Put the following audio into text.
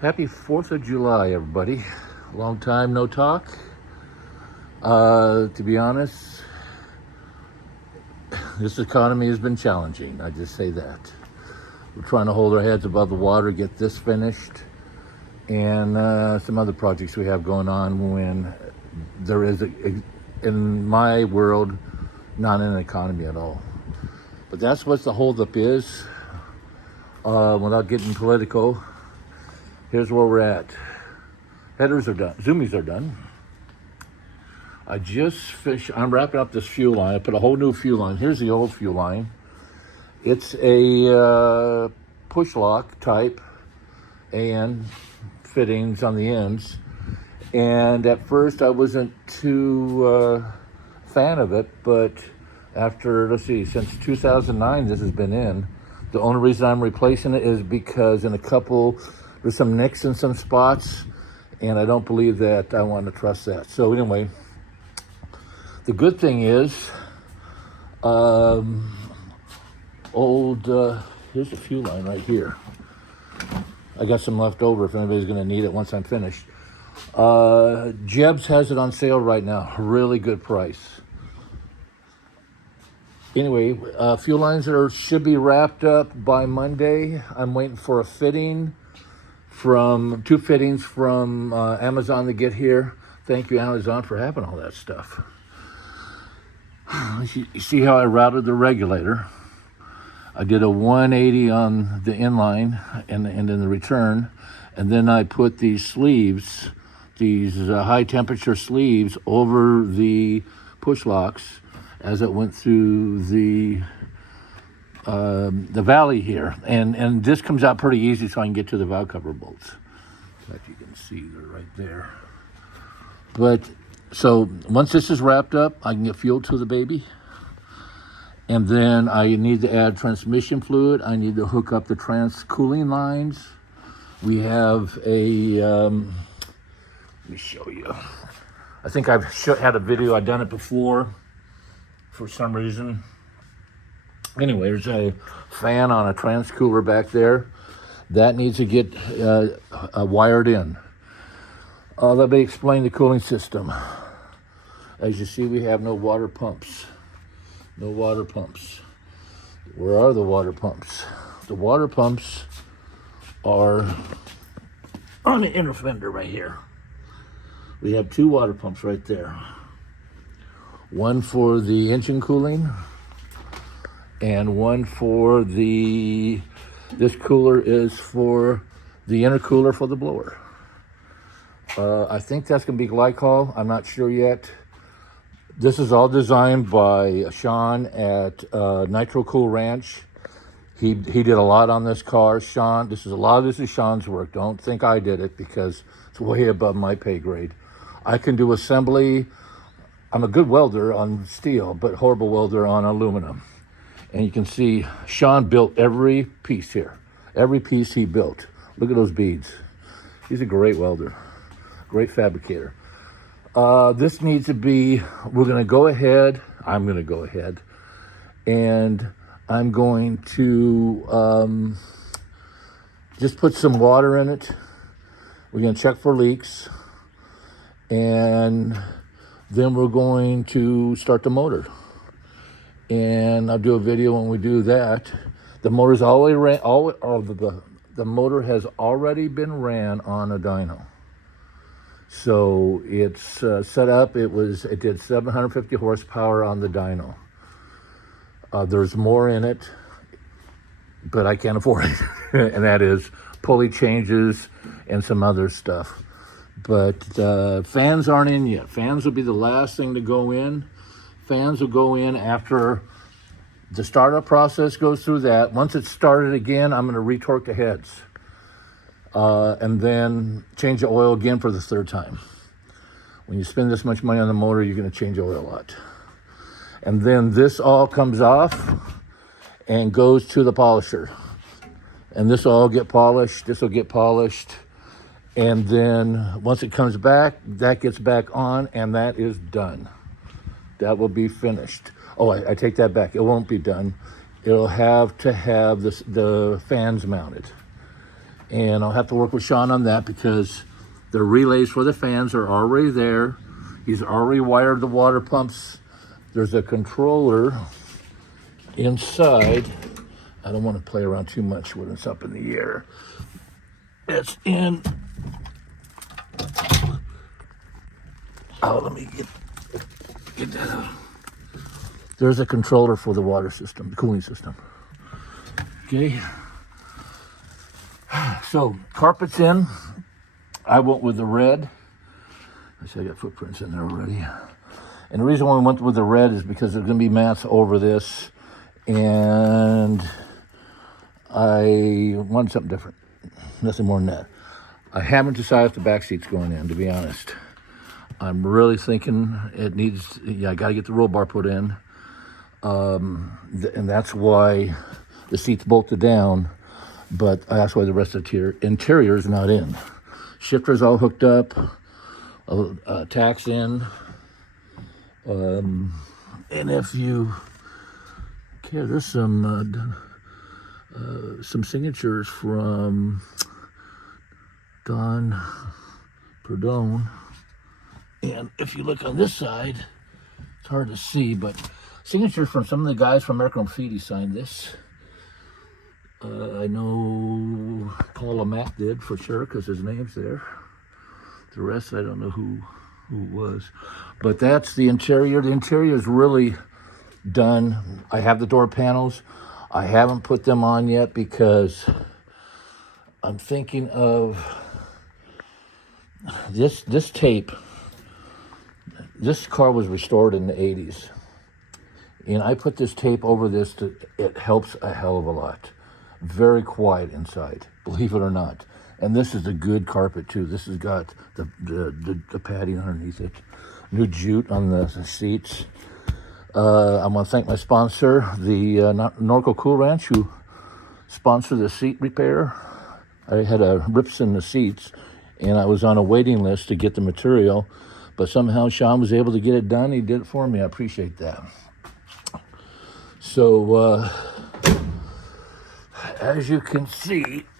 Happy 4th of July, everybody. Long time no talk. To be honest, this economy has been challenging. I just say that. We're trying to hold our heads above the water, get this finished, and some other projects we have going on when there is, in my world, not an economy at all. But that's what the holdup is. Without getting political, here's where we're at. Headers are done. Zoomies are done. I just finished. I'm wrapping up this fuel line. I put a whole new fuel line. Here's the old fuel line. It's a push lock type and fittings on the ends. And at first I wasn't too fan of it, but after, let's see, since 2009 this has been in. The only reason I'm replacing it is because in a couple, there's some nicks in some spots, and I don't believe that I want to trust that. So anyway, the good thing is, here's the fuel line right here. I got some left over if anybody's going to need it once I'm finished. Jeb's has it on sale right now, really good price. Anyway, fuel lines should be wrapped up by Monday. I'm waiting for a fitting two fittings from Amazon to get here. Thank you, Amazon, for having all that stuff. You see how I routed the regulator? I did a 180 on the inline and in the return, and then I put these sleeves, these high temperature sleeves over the push locks as it went through the valley here, and this comes out pretty easy, so I can get to the valve cover bolts. In fact, you can see they're right there. But so once this is wrapped up, I can get fuel to the baby, and then I need to add transmission fluid. I need to hook up the trans cooling lines. We have a let me show you. I think I've had a video. I've done it before. For some reason. Anyway, there's a fan on a trans cooler back there. That needs to get wired in. Let me explain the cooling system. As you see, we have no water pumps. No water pumps. Where are the water pumps? The water pumps are on the inner fender right here. We have two water pumps right there. One for the engine cooling and one for this cooler is for the intercooler for the blower. I think that's going to be glycol. I'm not sure yet. This is all designed by Sean at Nitro Cool Ranch. He did a lot on this car. Sean, this is Sean's work. Don't think I did it because it's way above my pay grade. I can do assembly. I'm a good welder on steel, but horrible welder on aluminum. And you can see Sean built every piece here. Every piece he built. Look at those beads. He's a great welder, great fabricator. This needs to be, I'm going to go ahead, and I'm going to just put some water in it. We're going to check for leaks, and then we're going to start the motor. And I'll do a video when we do the motor has already been ran on a dyno. So it's set up, it did 750 horsepower on the dyno. There's more in it, but I can't afford it. And that is pulley changes and some other stuff. But fans aren't in yet. Fans will be the last thing to go in. Fans will go in after the startup process goes through that. Once it's started again, I'm going to retorque the heads. And then change the oil again for the third time. When you spend this much money on the motor, you're going to change oil a lot. And then this all comes off and goes to the polisher. And this will all get polished. This will get polished. And then once it comes back, that gets back on, and that is done. That will be finished. Oh, I take that back. It won't be done. It'll have to have the fans mounted. And I'll have to work with Sean on that because the relays for the fans are already there. He's already wired the water pumps. There's a controller inside. I don't want to play around too much when it's up in the air. It's in. Oh, let me get that out. There's a controller for the water system, the cooling system. Okay. So carpet's in. I went with the red. I see I got footprints in there already. And the reason why we went with the red is because there's going to be mats over this, and I wanted something different. Nothing more than that. I haven't decided if the back seat's going in, to be honest. I'm really thinking it needs. Yeah, I got to get the roll bar put in, and that's why the seat's bolted down. But that's why the rest of the interior is not in. Shifter's all hooked up, tacks in, and if you care, there's some signatures from Don Perdone, and if you look on this side, it's hard to see, but signatures from some of the guys from American Graffiti signed this. I know Paul Matt did for sure because his name's there. The rest, I don't know who it was. But that's the interior. The interior is really done. I have the door panels. I haven't put them on yet because I'm thinking of this tape. This car was restored in the 80s. And I put this tape over this. It helps a hell of a lot. Very quiet inside, believe it or not. And this is a good carpet too. This has got the padding underneath it. New jute on the seats. I want to thank my sponsor, the Norco Cool Ranch, who sponsored the seat repair. I had rips in the seats, and I was on a waiting list to get the material, but somehow Sean was able to get it done. He did it for me. I appreciate that. So, as you can see,